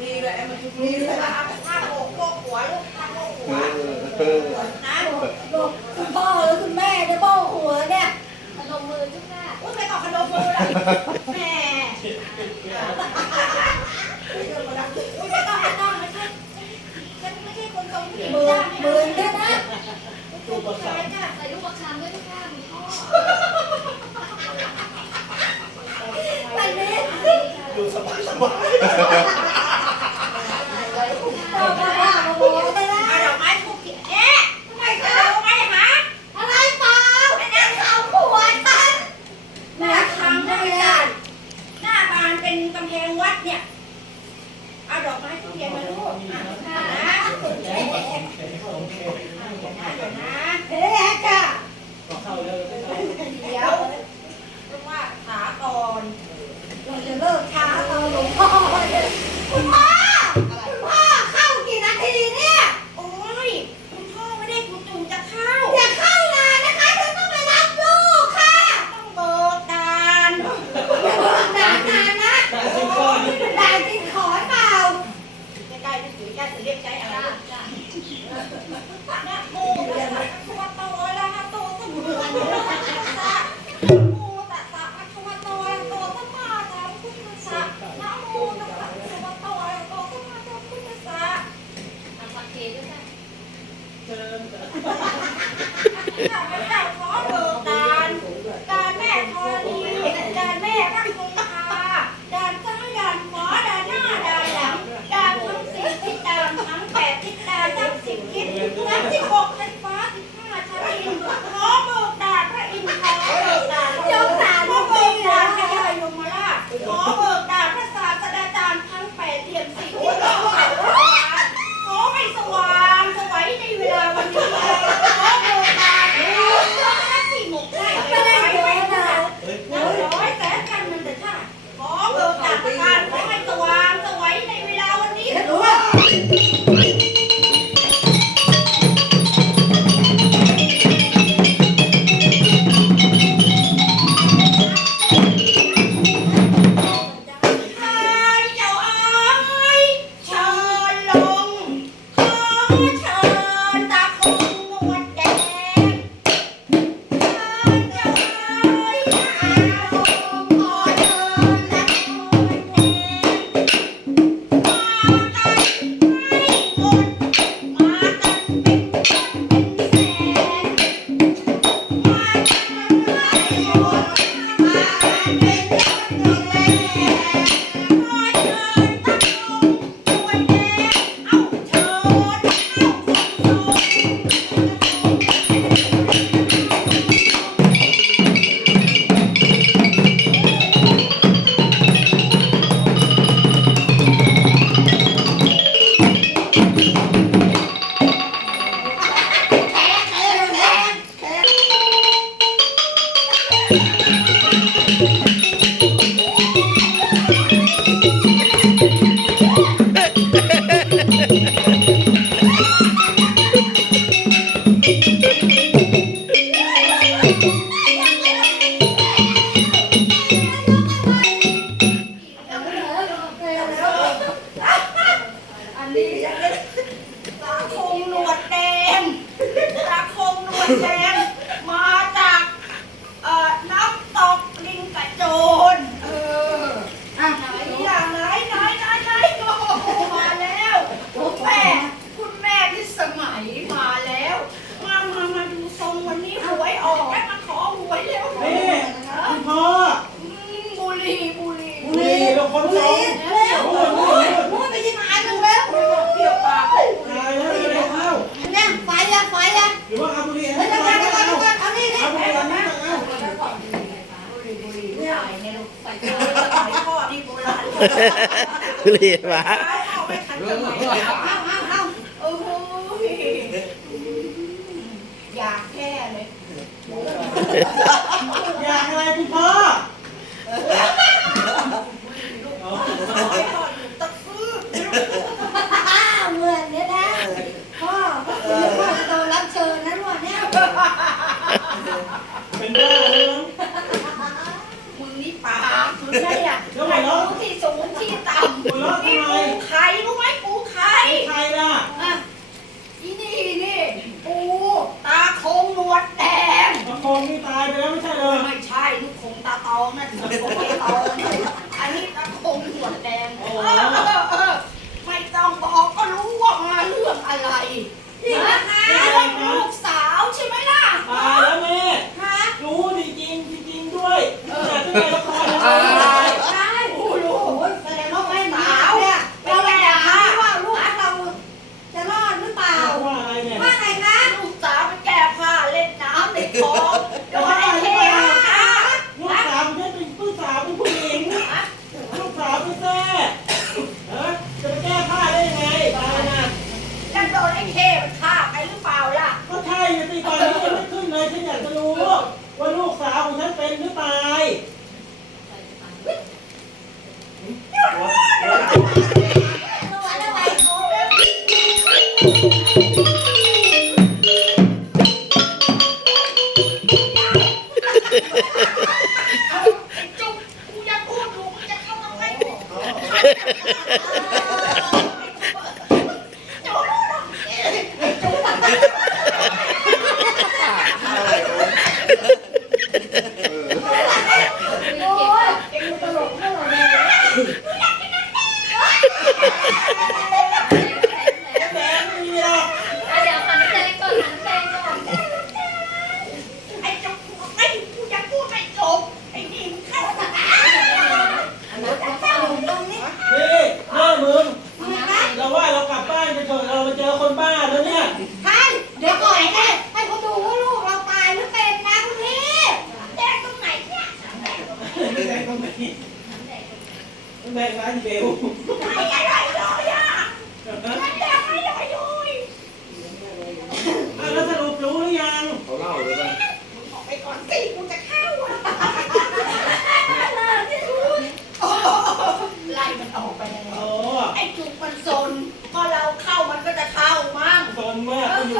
มีเลยไอ้มันมีเลยอะข้าวโอกโคกหัวลูกข้าโบกหัวเออนะบอกคุณพ่อหรือคุณแม่จะโบกหัวเนี่ยขนมมือจุ๊บแม่อุ้ยไปต่อขนมมือเลยแม่ เนี่พ่อมีบราณกุหลีบอไมัยเอาเอาเอาโอ้โหอยากแค่เลยอยากอะไรคุณพ่อ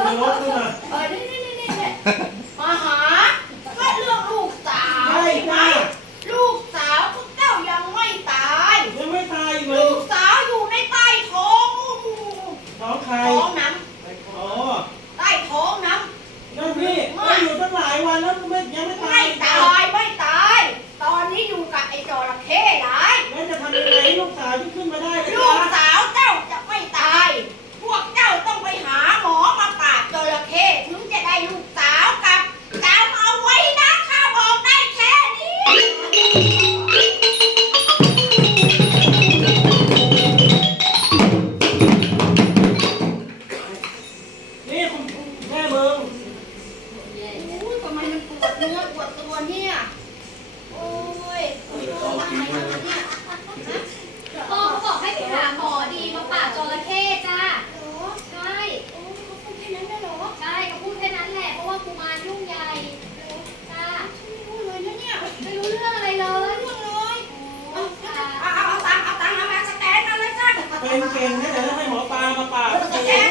เออนี่นี่นี่มาหาก็เรื่องลูกสาวใช่ไหมลูกสาวพวกเจ้ายังไม่ตาย ยังไม่ตายอีกเลยลูกสาวอยู่ในใต้ท้องท้องใครท้องน้ำอ๋อใต้ท้องน้ำนั่นพี่ก็อยู่ตั้งหลายวันแล้วไม่ Thank you. เป็นเก่งนะเดี๋ยวให้หมอปลามาปราบ